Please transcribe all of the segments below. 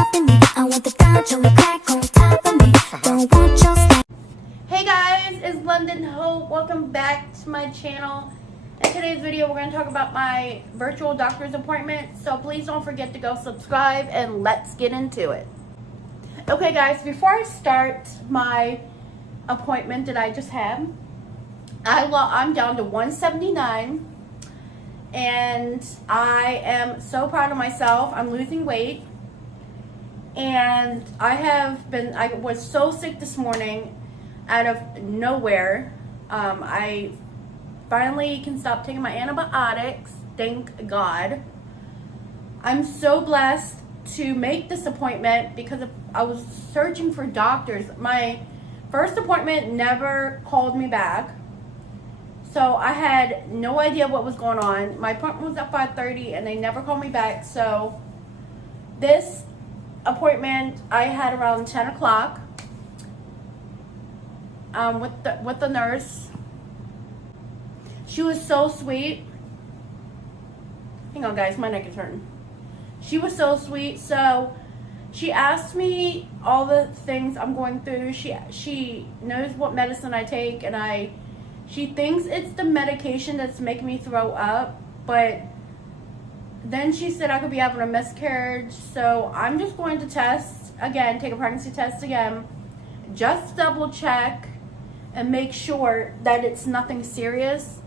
stopping me. I want the ganja with crack on top of me. Don't want your snack. Hey guys, it's London Hope. Welcome back to my channel. In today's video, we're going to talk about my virtual doctor's appointment. So please don't forget to go subscribe and let's get into it. Okay guys, before I start my appointment that I just had, I'm down to 179 and I am so proud of myself. I'm losing weight and I was so sick this morning out of nowhere. I finally can stop taking my antibiotics, thank God. I'm so blessed to make this appointment because I was searching for doctors. My first appointment never called me back, so I had no idea what was going on. My appointment was at 5:30 and they never called me back. So this appointment I had around 10 o'clock with the nurse. She was so sweet. Hang on guys, my neck is hurting. She was so sweet. So she asked me all the things I'm going through. She knows what medicine I take, and she thinks it's the medication that's making me throw up, but then she said I could be having a miscarriage. So I'm just going to test again, take a pregnancy test again, just double check and make sure that it's nothing serious.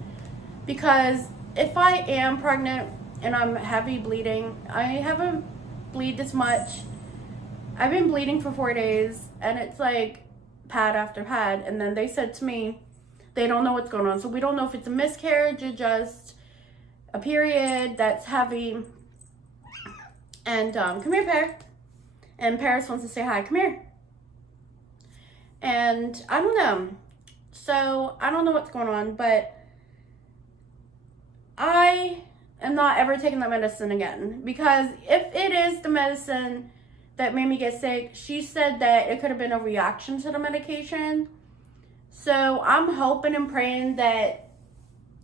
Because if I am pregnant and I'm heavy bleeding, I haven't bleed this much. I've been bleeding for 4 days and it's like pad after pad. And then they said to me, they don't know what's going on. So we don't know if it's a miscarriage or just a period that's heavy. And come here, Pear. And Paris wants to say hi. Come here. And I don't know. So I don't know what's going on, but I am not ever taking that medicine again. Because if it is the medicine that made me get sick, she said that it could have been a reaction to the medication. So I'm hoping and praying that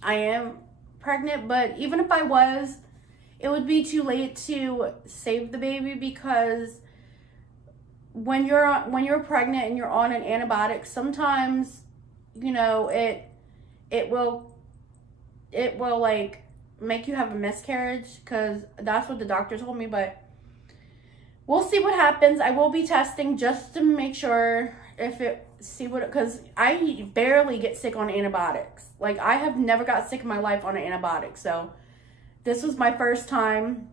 I am pregnant, but even if I was, it would be too late to save the baby, because when you're pregnant and you're on an antibiotic, sometimes, you know, it will like make you have a miscarriage, because that's what the doctor told me. But we'll see what happens. I will be testing just to make sure because I barely get sick on antibiotics. Like, I have never got sick in my life on an antibiotic. So this was my first time.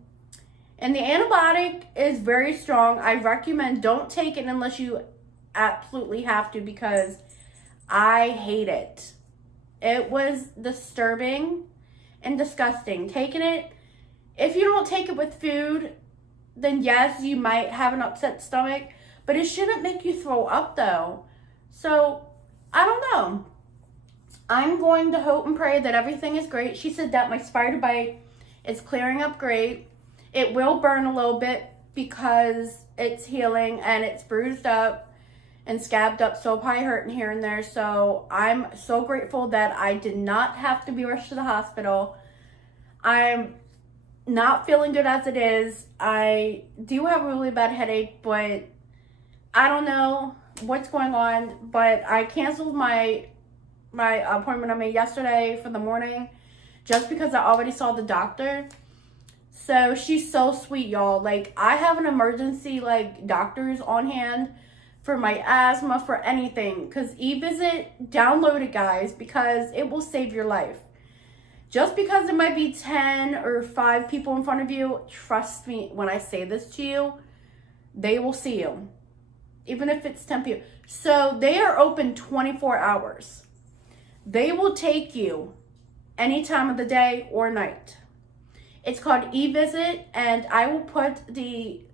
And the antibiotic is very strong. I recommend don't take it unless you absolutely have to, because I hate it. It was disturbing and disgusting. Taking it, if you don't take it with food, then yes, you might have an upset stomach, but it shouldn't make you throw up though. So I don't know. I'm going to hope and pray that everything is great. She said that my spider bite is clearing up great. It will burn a little bit because it's healing and it's bruised up and scabbed up, so it'll probably hurting here and there. So I'm so grateful that I did not have to be rushed to the hospital. I'm not feeling good as it is. I do have a really bad headache, but I don't know what's going on. But I canceled my appointment I made yesterday for the morning just because I already saw the doctor. So she's so sweet, y'all. Like, I have an emergency doctors on hand for my asthma, for anything. Because eVisit, download it, guys, because it will save your life. Just because there might be 10 or 5 people in front of you, trust me when I say this to you, they will see you. Even if it's 10 people. So they are open 24 hours. They will take you any time of the day or night. It's called eVisit, and I will put the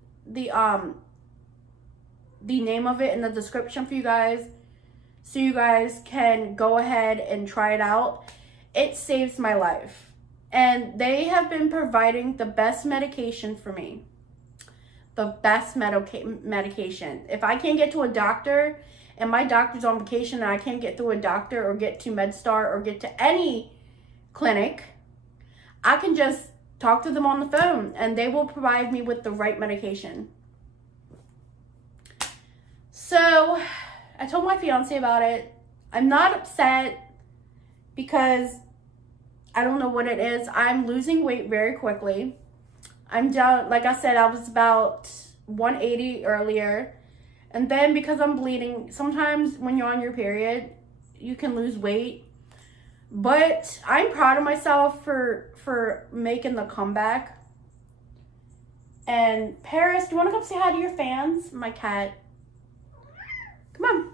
name of it in the description for you guys, so you guys can go ahead and try it out. It saves my life, and they have been providing the best medication for me. The best medication. If I can't get to a doctor and my doctor's on vacation and I can't get through a doctor or get to MedStar or get to any clinic, I can just talk to them on the phone and they will provide me with the right medication. So I told my fiance about it. I'm not upset because I don't know what it is. I'm losing weight very quickly. I'm down, like I said, I was about 180 earlier. And then because I'm bleeding, sometimes when you're on your period, you can lose weight. But I'm proud of myself for making the comeback. And Paris, do you want to come say hi to your fans? My cat. Come on.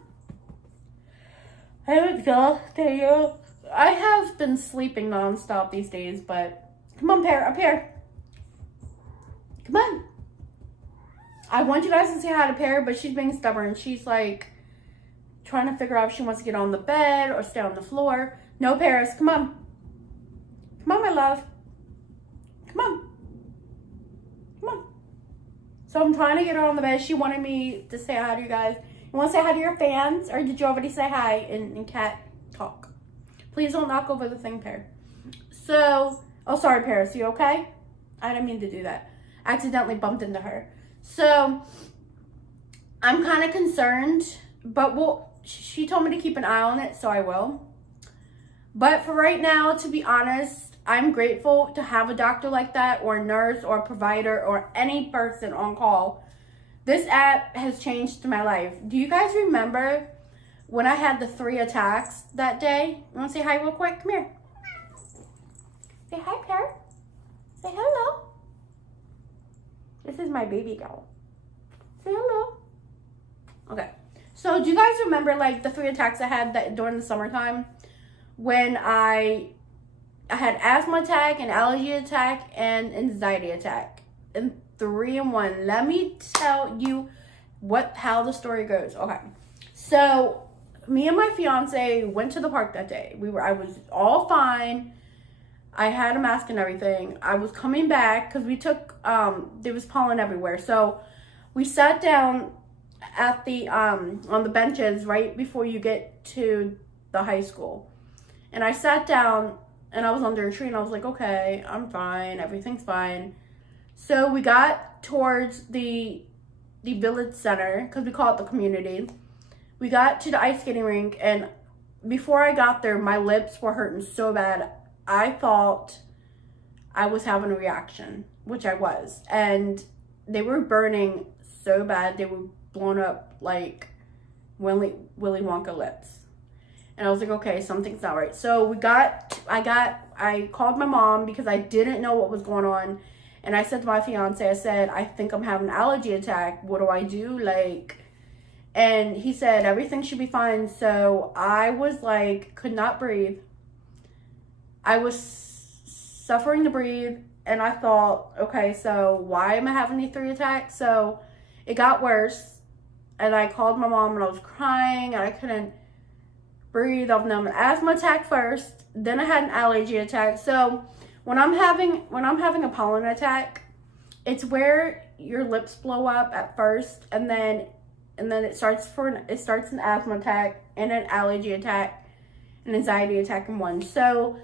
I'm exhausted. I have been sleeping nonstop these days, but come on, Paris, up here. Come on. I want you guys to say hi to Pear, but she's being stubborn. She's like trying to figure out if she wants to get on the bed or stay on the floor. No, Paris, come on. Come on, my love. Come on. Come on. So I'm trying to get her on the bed. She wanted me to say hi to you guys. You want to say hi to your fans? Or did you already say hi in cat talk? Please don't knock over the thing, Pear. So, oh, sorry, Paris. You okay? I didn't mean to do that. I accidentally bumped into her. So, I'm kind of concerned, but she told me to keep an eye on it, so I will. But for right now, to be honest, I'm grateful to have a doctor like that, or a nurse, or a provider, or any person on call. This app has changed my life. Do you guys remember when I had the 3 attacks that day? You want to say hi real quick? Come here. Say hi, Pear. Say hello. This is my baby girl. Say hello. Okay. So do you guys remember like the 3 attacks I had that during the summertime when I had asthma attack, an allergy attack, and anxiety attack, and 3 in 1. Let me tell you how the story goes. Okay. So me and my fiance went to the park that day. I was all fine. I had a mask and everything. I was coming back because we took, there was pollen everywhere. So we sat down at the, on the benches right before you get to the high school. And I sat down and I was under a tree and I was like, okay, I'm fine. Everything's fine. So we got towards the village center because we call it the community. We got to the ice skating rink, and before I got there, my lips were hurting so bad. I thought I was having a reaction, which I was. And they were burning so bad. They were blown up like Willy Wonka lips. And I was like, okay, something's not right. So I called my mom because I didn't know what was going on. And I said to my fiance, I said, I think I'm having an allergy attack. What do I do? And he said, everything should be fine. So I was like, could not breathe. I was suffering to breathe, and I thought, okay, so why am I having these 3 attacks? So it got worse, and I called my mom, and I was crying, and I couldn't breathe. I was having an asthma attack first, then I had an allergy attack. So when I'm having a pollen attack, it's where your lips blow up at first, and then it starts an asthma attack and an allergy attack, an anxiety attack in one. So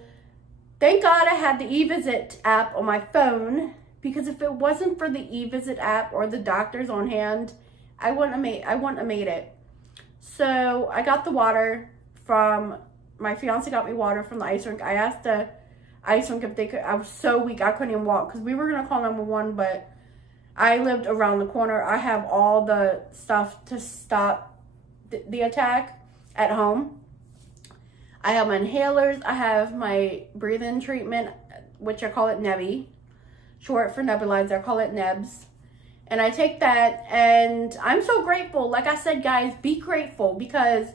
thank God I had the eVisit app on my phone, because if it wasn't for the eVisit app or the doctors on hand, I wouldn't have made it. So I got the water from, my fiance got me water from the ice rink. I asked the ice rink if they could, I was so weak I couldn't even walk, because we were going to call 911, but I lived around the corner. I have all the stuff to stop the attack at home. I have my inhalers. I have my breathing treatment, which I call it Nebby, short for nebulizer. I call it Nebs. And I take that, and I'm so grateful. Like I said, guys, be grateful, because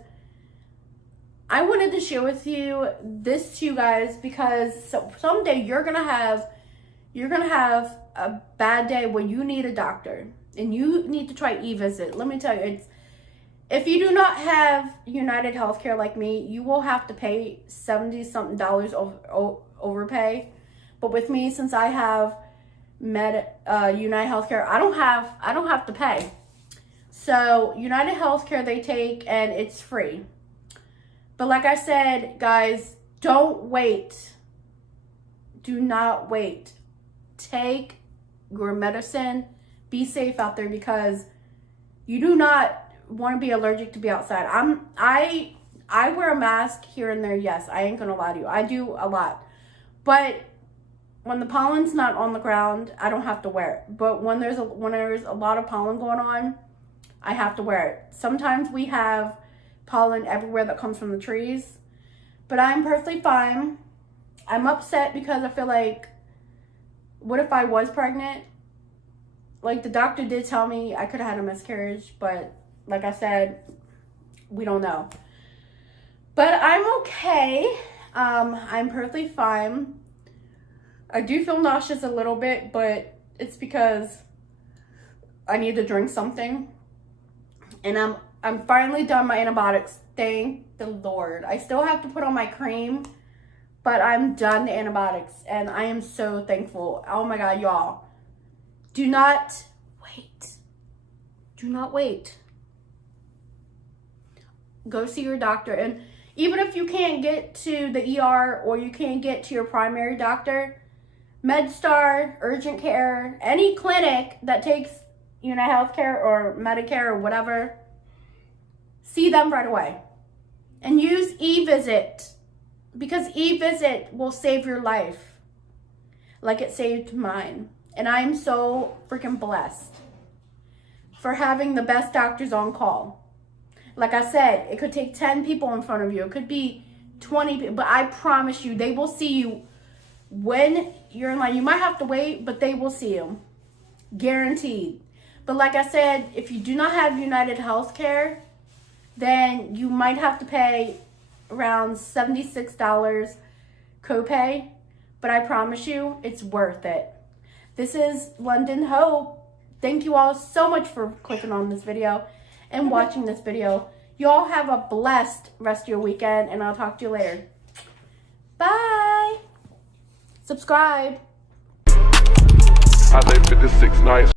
I wanted to share with you this to you guys, because someday you're gonna have a bad day where you need a doctor and you need to try eVisit. Let me tell you, if you do not have United Healthcare like me, you will have to pay $70-something overpay. But with me, since I have United Healthcare, I don't have to pay. So United Healthcare they take, and it's free. But like I said, guys, don't wait. Do not wait. Take your medicine. Be safe out there, because you do not want to be allergic to be outside. I wear a mask here and there. Yes, I ain't gonna lie to you. I do a lot, but when the pollen's not on the ground, I don't have to wear it. But when there's a lot of pollen going on, I have to wear it. Sometimes we have pollen everywhere that comes from the trees, but I'm perfectly fine. I'm upset because I feel like, what if I was pregnant? Like, the doctor did tell me I could have had a miscarriage, but like I said, we don't know. But I'm okay. I'm perfectly fine. I do feel nauseous a little bit, but it's because I need to drink something. And I'm finally done my antibiotics. Thank the Lord. I still have to put on my cream, but I'm done the antibiotics, and I am so thankful. Oh my God, y'all. Do not wait. Do not wait. Go see your doctor. And even if you can't get to the ER or you can't get to your primary doctor, MedStar, Urgent Care, any clinic that takes Healthcare or Medicare or whatever, see them right away. And use eVisit, because eVisit will save your life like it saved mine. And I'm so freaking blessed for having the best doctors on call. Like I said, it could take 10 people in front of you. It could be 20 people, but I promise you, they will see you when you're in line. You might have to wait, but they will see you. Guaranteed. But like I said, if you do not have United Healthcare, then you might have to pay around $76 copay. But I promise you, it's worth it. This is London Hope. Thank you all so much for clicking on this video and watching this video. Y'all have a blessed rest of your weekend, and I'll talk to you later. Bye. Subscribe. I live 56 nights.